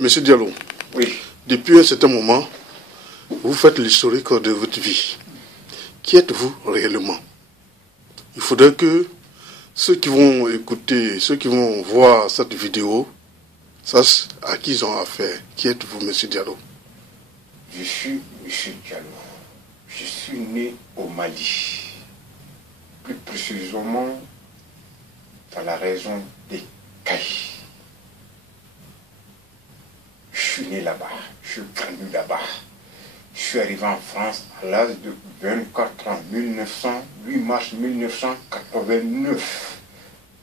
Monsieur Diallo, Oui. depuis un certain moment, vous faites l'historique de votre vie. Qui êtes-vous réellement? Il faudrait que ceux qui vont écouter, ceux qui vont voir cette vidéo, sachent à qui ils ont affaire. Qui êtes-vous, Monsieur Diallo? Je suis M. Diallo. Je suis né au Mali. Plus précisément dans la région des Cailles. Je suis né là-bas. Je suis grandi là-bas. Je suis arrivé en France à l'âge de 24 ans, 8 mars 1989.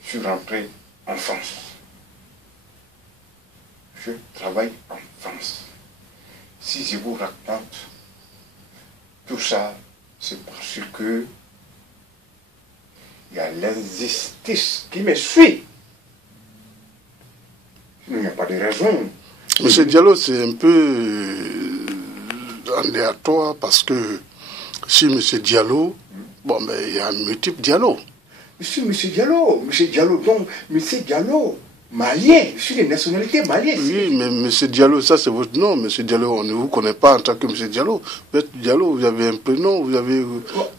Je suis rentré en France. Je travaille en France. Si je vous raconte tout ça, c'est parce que il y a l'injustice qui me suit. Il n'y a pas de raison. Monsieur Diallo, c'est un peu aléatoire parce que si Monsieur Diallo, bon, mais il y a un multiple Diallo. Je suis M. Diallo. Donc, M. Diallo, malien. Je suis de nationalité malienne. Oui, mais M. Diallo, ça c'est votre nom. M. Diallo, on ne vous connaît pas en tant que M. Diallo. Vous êtes Diallo, vous avez un prénom, vous avez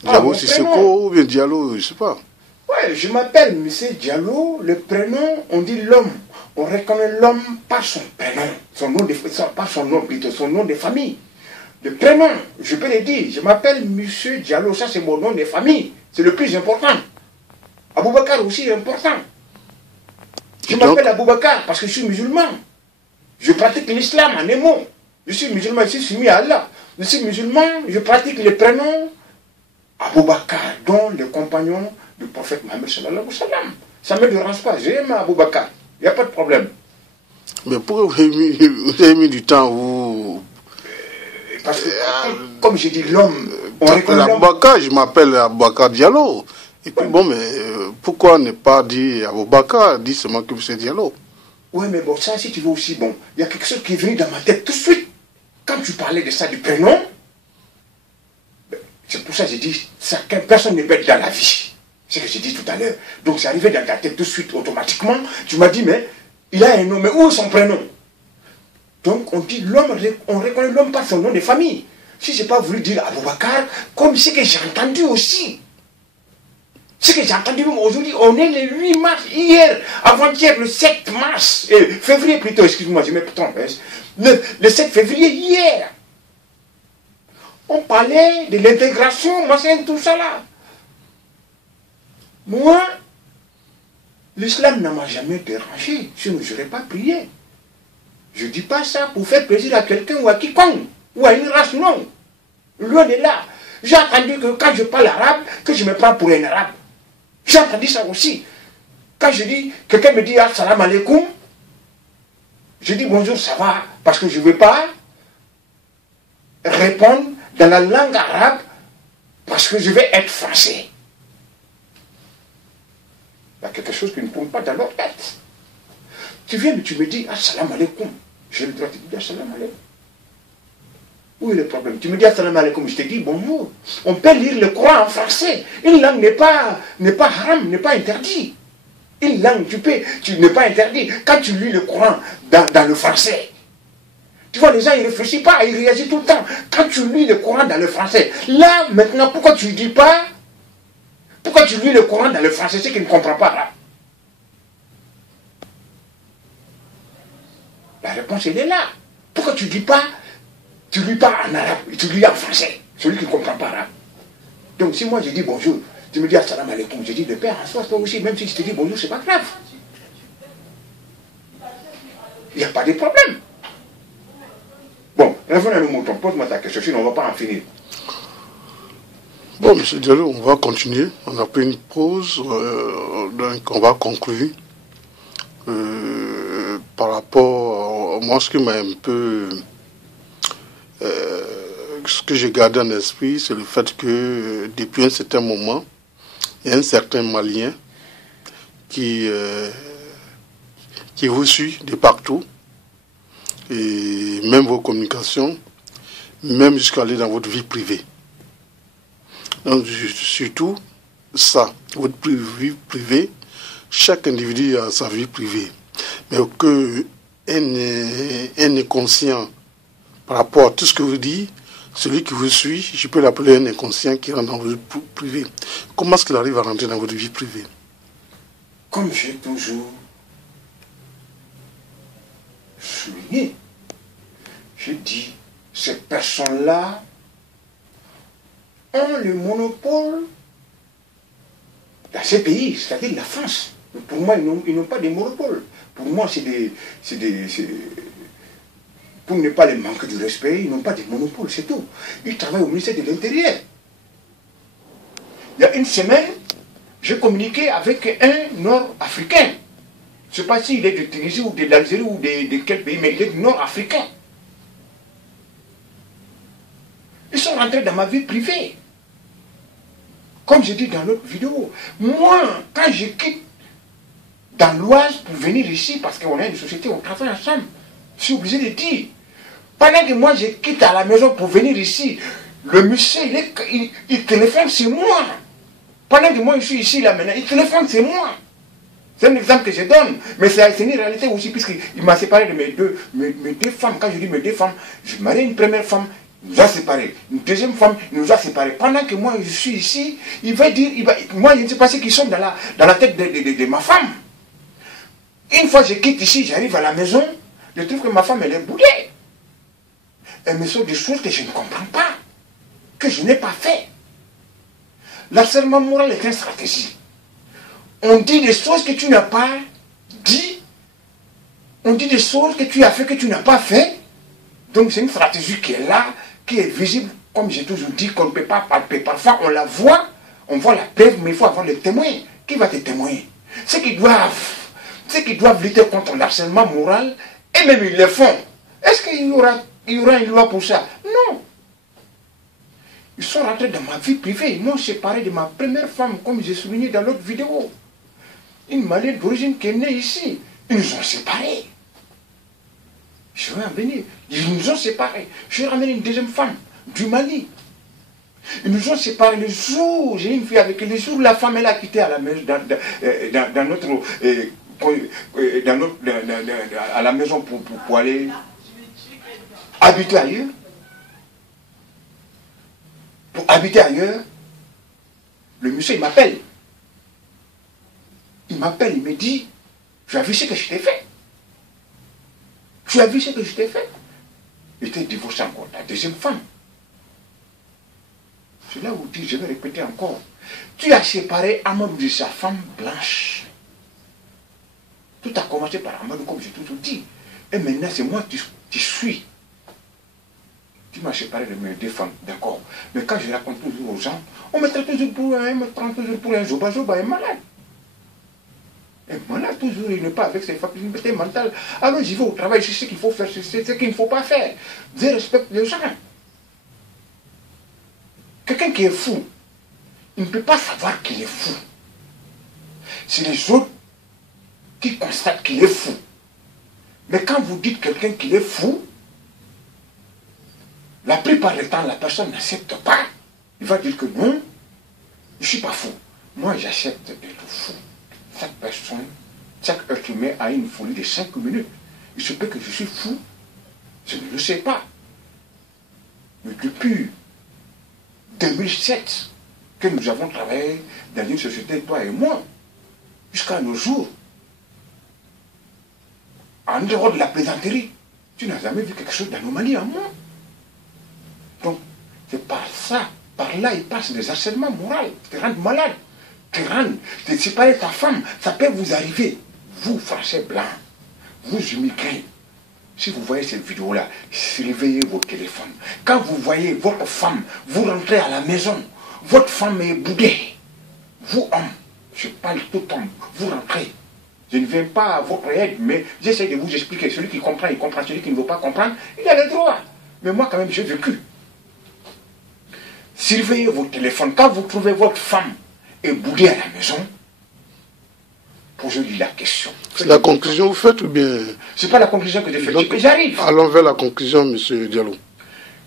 Diallo Sissoko ou bien Diallo, je ne sais pas. Oui, je m'appelle M. Diallo. Le prénom, on dit l'homme. On reconnaît l'homme par son prénom. Son nom pas son nom plutôt, son nom de famille. Le prénom, je peux le dire. Je m'appelle M. Diallo. Ça, c'est mon nom de famille. C'est le plus important. Aboubakar aussi est important. Je m'appelle Aboubakar parce que je suis musulman. Je pratique l'islam en émo. Je suis musulman, je suis soumis à Allah. Je suis musulman, je pratique le prénom Aboubakar, dont le compagnon du prophète Mohammed sallallahu alayhi wa sallam. Ça ne me dérange pas, j'aime Aboubakar. Il n'y a pas de problème. Mais pourquoi vous avez mis du temps, vous... Parce que, comme j'ai dit, l'homme... Aboubakar, je m'appelle Aboubakar Diallo. Et puis bon, mais pourquoi ne pas dire Aboubakar, dire seulement que c'est Diallo? Oui, mais bon, ça, si tu veux aussi, bon, il y a quelque chose qui est venu dans ma tête tout de suite. Quand tu parlais de ça, du prénom, c'est pour ça que j'ai dit, personne n'est bête dans la vie. C'est ce que j'ai dit tout à l'heure. Donc c'est arrivé dans ta tête tout de suite, automatiquement. Tu m'as dit, mais il a un nom, mais où est son prénom? Donc on dit l'homme, on reconnaît l'homme par son nom de famille. Si je n'ai pas voulu dire Aboubakar, comme ce que j'ai entendu aussi. Ce que j'ai entendu même aujourd'hui, on est le 8 mars, hier, avant-hier, le 7 mars, février plutôt, excuse-moi, je me trompe. Le 7 février, hier. On parlait de l'intégration, machin, tout ça là. Moi, l'islam ne m'a jamais dérangé, sinon je n'aurais pas prié. Je ne dis pas ça pour faire plaisir à quelqu'un ou à quiconque, ou à une race, non. Loin de là. J'ai entendu que quand je parle arabe, que je me prends pour un arabe. J'ai entendu ça aussi. Quand je dis, quelqu'un me dit assalamu alaikum, je dis bonjour, ça va, parce que je ne veux pas répondre dans la langue arabe, parce que je vais être français. Il y a quelque chose qui ne tourne pas dans leur tête. Tu viens et tu me dis assalamu alaikum. J'ai le droit de te dire assalamu alaikum. Où est le problème? Tu me dis assalamu alaikum, je te dis bonjour. On peut lire le Coran en français. Une langue n'est pas haram, n'est pas interdit. Une langue, tu n'es pas interdit. Quand tu lis le Coran dans le français, tu vois, les gens, ils ne réfléchissent pas, ils réagissent tout le temps. Quand tu lis le Coran dans le français, là, maintenant, pourquoi tu ne dis pas, pourquoi tu lis le Coran dans le français, c'est qu'il ne comprend pas là? La réponse, elle est là. Pourquoi tu ne dis pas, tu lis pas en arabe, tu lis en français, celui qui ne comprend pas arabe. Donc si moi je dis bonjour, tu me dis assalamu alaikum, je dis le père en soi, toi aussi, même si je te dis bonjour, c'est pas grave. Il n'y a pas de problème. Bon, revenons à nos moutons, pose-moi ta question, sinon on ne va pas en finir. Bon, M. Diallo, on va continuer. On a pris une pause, donc on va conclure. Par rapport à moi, ce qui m'a un peu... ce que j'ai gardé en esprit, c'est le fait que depuis un certain moment, il y a un certain Malien qui vous suit de partout, et même vos communications, même jusqu'à aller dans votre vie privée. Donc, surtout, ça, votre vie privée, chaque individu a sa vie privée. Mais qu'il un inconscient par rapport à tout ce que vous dites, celui qui vous suit, je peux l'appeler un inconscient qui rentre dans votre vie privée. Comment est-ce qu'il arrive à rentrer dans votre vie privée? Comme j'ai toujours souligné, je dis, ces personnes-là ont le monopole dans ces pays, c'est-à-dire la France. Pour moi, ils n'ont pas de monopole. Pour moi, pour ne pas les manquer du respect, ils n'ont pas de monopole, c'est tout. Ils travaillent au ministère de l'Intérieur. Il y a une semaine, j'ai communiqué avec un Nord-Africain. Je ne sais pas s'il est de Tunisie ou de l'Algérie ou de quel pays, mais il est du Nord-Africain. Ils sont rentrés dans ma vie privée. Comme je dis dans l'autre vidéo, moi, quand je quitte dans l'Oise pour venir ici, parce qu'on est une société, on travaille ensemble, je suis obligé de dire, pendant que moi je quitte à la maison pour venir ici, le monsieur, il téléphone, c'est moi. Pendant que moi je suis ici là maintenant, il téléphone, c'est moi. C'est un exemple que je donne, mais c'est une réalité aussi, puisqu'il m'a séparé de mes deux femmes. Quand je dis mes deux femmes, je marié une première femme, il nous a séparés. Une deuxième femme, il nous a séparés. Pendant que moi je suis ici, il va dire, moi je ne sais pas ce qui sont dans la tête de ma femme. Une fois que je quitte ici, j'arrive à la maison, je trouve que ma femme elle est boudée. Elle me sort des choses que je ne comprends pas, que je n'ai pas fait. L'harcèlement moral est une stratégie. On dit des choses que tu n'as pas dit, on dit des choses que tu as fait, que tu n'as pas fait. Donc c'est une stratégie qui est là, qui est visible, comme j'ai toujours dit, qu'on ne peut pas palper. Parfois on la voit, on voit la preuve, mais il faut avoir le témoin. Qui va te témoigner? Ceux qui doivent lutter contre l'harcèlement moral, et même ils le font. Est-ce qu'il y aura une loi pour ça? Non. Ils sont rentrés dans ma vie privée. Ils m'ont séparé de ma première femme, comme j'ai souligné dans l'autre vidéo. Une Malienne d'origine qui est née ici. Ils nous ont séparés. Je vais en venir. Ils nous ont séparés. Je vais ramener une deuxième femme du Mali. Ils nous ont séparés le jour, j'ai une fille avec le jour où la femme elle a quitté à la maison, à la maison pour aller habiter ailleurs. Pour habiter ailleurs, le monsieur il m'appelle. Il m'appelle, il me dit, tu as vu ce que je t'ai fait? Tu as vu ce que je t'ai fait? Il était divorcé encore, la deuxième femme. C'est là où je vais répéter encore. Tu as séparé Amadou de sa femme blanche. Tout a commencé par Amadou, comme j'ai toujours dit. Et maintenant, c'est moi qui suis. Tu m'as séparé de mes deux femmes, d'accord. Mais quand je raconte toujours aux gens, on me traite toujours pour un zoba, un malade. Un malade toujours, il n'est pas avec ses facultés mentales. Alors j'y vais au travail, je sais ce qu'il faut faire, je sais ce qu'il ne faut pas faire. Je respecte les gens. Quelqu'un qui est fou, il ne peut pas savoir qu'il est fou. C'est les autres qui constatent qu'il est fou. Mais quand vous dites quelqu'un qu'il est fou, la plupart du temps, la personne n'accepte pas. Il va dire que non, je ne suis pas fou. Moi, j'accepte d'être fou. Chaque personne, chaque être humain a une folie de 5 minutes. Il se peut que je suis fou, je ne le sais pas. Mais depuis 2007, que nous avons travaillé dans une société, toi et moi, jusqu'à nos jours, en dehors de la plaisanterie, tu n'as jamais vu quelque chose d'anomalie en moi. Donc, c'est par ça, par là, il passe des harcèlements moraux, te rendre malade, te séparer ta femme, ça peut vous arriver. Vous, Français blancs, vous immigrés, si vous voyez cette vidéo-là, surveillez vos téléphones. Quand vous voyez votre femme, vous rentrez à la maison, votre femme est boudée. Vous, hommes, je parle tout homme, vous rentrez. Je ne viens pas à votre aide, mais j'essaie de vous expliquer. Celui qui comprend, il comprend. Celui qui ne veut pas comprendre, il a le droit. Mais moi, quand même, j'ai vécu. Surveillez vos téléphones. Quand vous trouvez votre femme est boudée à la maison, posez-lui la question. C'est la conclusion que vous faites ou bien... C'est pas la conclusion que je fais, c'est que j'arrive. Allons vers la conclusion, M. Diallo.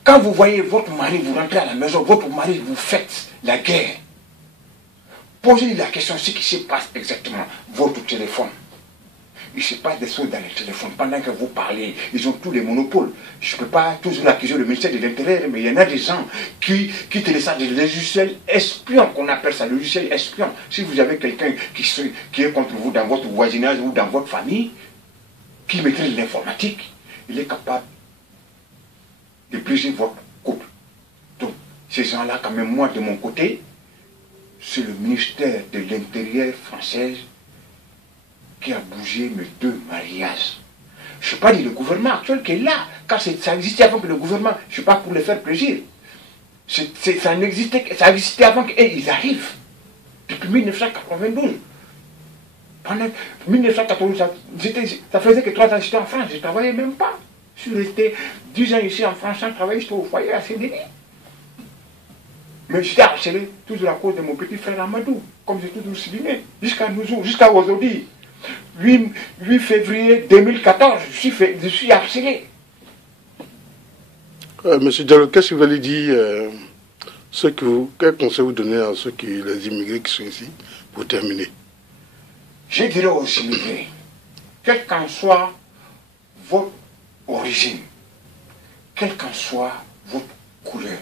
Quand vous voyez votre mari, vous rentrez à la maison, votre mari, vous faites la guerre. Posez-lui la question, ce qui se passe exactement, votre téléphone. il se passe des choses dans les téléphones pendant que vous parlez. Ils ont tous les monopoles. Je ne peux pas toujours accuser le ministère de l'Intérieur, mais il y en a des gens qui téléchargent des logiciels espions, qu'on appelle ça, logiciels espions. Si vous avez quelqu'un qui est contre vous dans votre voisinage ou dans votre famille, qui maîtrise l'informatique, il est capable de briser votre couple. Donc, ces gens-là, quand même, moi, de mon côté, c'est le ministère de l'Intérieur français qui a bougé mes 2 mariages. Je ne suis pas dit le gouvernement actuel qui est là, car ça existait avant que le gouvernement, je ne suis pas pour les faire plaisir. Ça existait avant qu'ils arrivent, depuis 1992. Pendant 1992, ça faisait que 3 ans que j'étais en France, je ne travaillais même pas. Je suis resté 10 ans ici en France sans travailler, j'étais au foyer à CDD. Mais j'étais harcelé toujours à cause de mon petit frère Amadou, comme j'ai toujours souligné, jusqu'à aujourd'hui. 8 février 2014, je suis harcelé. Monsieur Diallo, qu'est-ce que vous allez dire quel conseil vous donnez à les immigrés qui sont ici, pour terminer? Je dirais aux immigrés, quelle qu'en soit votre origine, quelle qu'en soit votre couleur,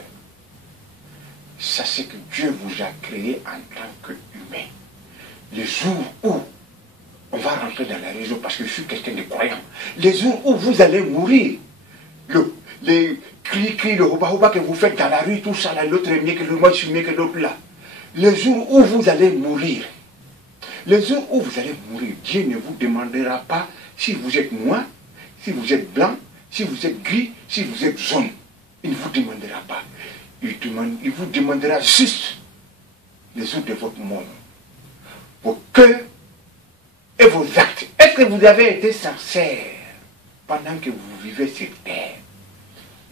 sachez que Dieu vous a créé en tant qu'humain. Les jours où on va rentrer dans la région, parce que je suis quelqu'un de croyant, les jours où vous allez mourir, les cris, le hoba que vous faites dans la rue, tout ça, l'autre est mieux que l'autre, moi je suis mieux que l'autre là. Les jours où vous allez mourir, les jours où vous allez mourir, Dieu ne vous demandera pas si vous êtes noir, si vous êtes blanc, si vous êtes gris, si vous êtes jaune. Il ne vous demandera pas. Il vous demandera juste les jours de votre monde. Vos cœurs et vos actes. Est-ce que vous avez été sincère pendant que vous vivez sur terre?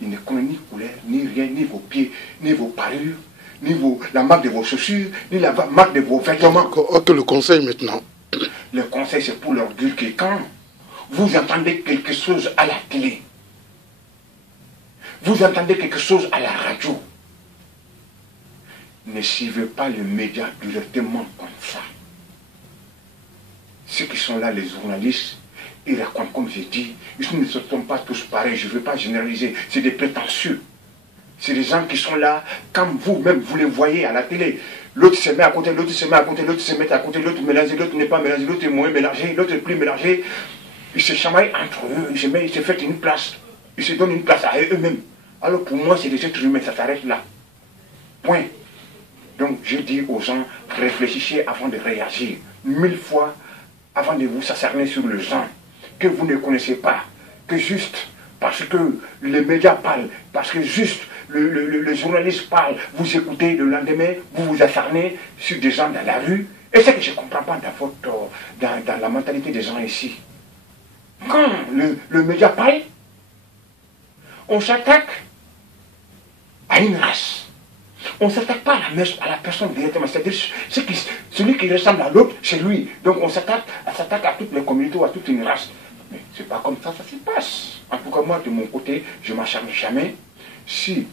Il ne connaît ni couleur, ni rien, ni vos pieds, ni vos parures, ni la marque de vos chaussures, ni la marque de vos vêtements. Ok, le conseil maintenant. Le conseil, c'est pour leur dire que quand vous entendez quelque chose à la télé, vous entendez quelque chose à la radio, ne suivez pas le média directement comme ça. Ceux qui sont là, les journalistes, ils racontent, comme j'ai dit, ils ne sont pas tous pareils, je ne veux pas généraliser, c'est des prétentieux. C'est des gens qui sont là, comme vous-même, vous les voyez à la télé. L'autre se met à côté, l'autre se met à côté, l'autre se met à côté, l'autre mélangé, l'autre n'est pas mélangé, l'autre est moins mélangé, l'autre est plus mélangé. Ils se chamaillent entre eux, ils se font une place, ils se donnent une place à eux-mêmes. Alors pour moi, c'est des êtres humains, ça s'arrête là. Point. Donc je dis aux gens, réfléchissez avant de réagir. 1000 fois avant de vous s'acharner sur le gens que vous ne connaissez pas, que juste parce que les médias parlent, parce que juste le journaliste parle, vous écoutez le lendemain, vous vous acharnez sur des gens dans la rue. Et c'est que je ne comprends pas dans la mentalité des gens ici. Quand le média parle, on s'attaque à une race. On ne s'attaque pas à la personne directement. C'est-à-dire, celui qui ressemble à l'autre, c'est lui. Donc on s'attaque à toutes les communautés ou à toute une race. Mais ce n'est pas comme ça se passe. En tout cas, moi, de mon côté, je ne m'acharne jamais. Si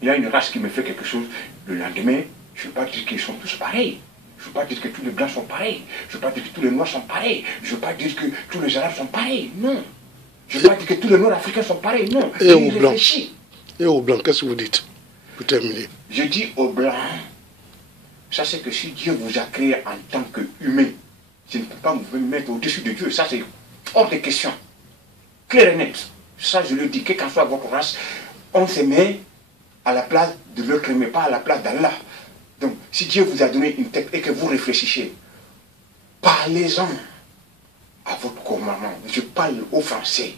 il y a une race qui me fait quelque chose, le lendemain, je ne veux pas dire qu'ils sont tous pareils. Je ne veux pas dire que tous les blancs sont pareils. Je ne veux pas dire que tous les noirs sont pareils. Je ne veux pas dire que tous les arabes sont pareils. Non. Je ne veux pas dire que tous les nord-africains sont pareils. Non. Et aux blancs. Et aux blancs, qu'est-ce que vous dites pour terminer? Je dis aux blancs, ça c'est que si Dieu vous a créé en tant qu'humain, je ne peux pas vous mettre au-dessus de Dieu. Ça c'est hors de question. Clair et net. Ça je le dis, quelle qu'en soit votre race, on se met à la place de l'autre, mais pas à la place d'Allah. Donc, si Dieu vous a donné une tête et que vous réfléchissez, parlez-en à votre gouvernement. Je parle aux Français.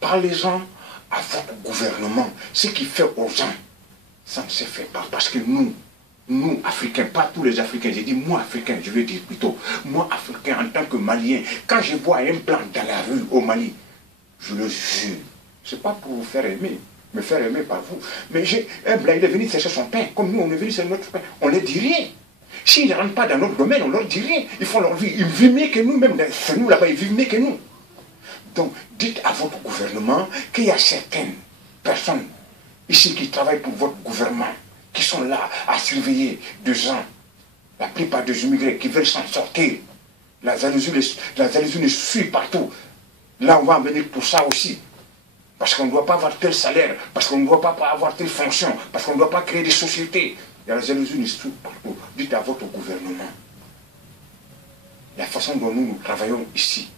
Parlez-en à votre gouvernement. Ce qui fait aux gens, ça ne se fait pas. Parce que nous, Africains, pas tous les Africains, j'ai dit moi, Africain, je veux dire plutôt, moi, Africain, en tant que Malien, quand je vois un blanc dans la rue au Mali, je le jure, c'est pas pour vous faire aimer, me faire aimer par vous. Mais un blanc, il est venu chercher son pain, comme nous, on est venu chercher notre pain. On ne dit rien. S'ils ne rentrent pas dans notre domaine, on ne leur dit rien. Ils font leur vie. Ils vivent mieux que nous, même c'est nous là-bas, ils vivent mieux que nous. Donc, dites à votre gouvernement qu'il y a certaines personnes ici qui travaillent pour votre gouvernement, qui sont là à surveiller des gens, la plupart des immigrés qui veulent s'en sortir. La jalousie suit partout. Là, on va en venir pour ça aussi. Parce qu'on ne doit pas avoir tel salaire, parce qu'on ne doit pas avoir telle fonction, parce qu'on ne doit pas créer des sociétés. Il y a la jalousie suit partout. Dites à votre gouvernement. La façon dont nous travaillons ici,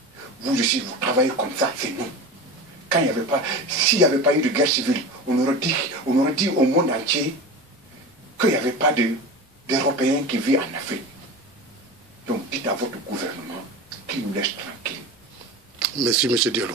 vous aussi, vous travaillez comme ça, c'est nous. Quand il n'y avait pas, s'il n'y avait pas eu de guerre civile, on aurait dit au monde entier qu'il n'y avait pas d'Européens qui vivent en Afrique. Donc dites à votre gouvernement qu'il nous laisse tranquille. Merci, M. Diallo.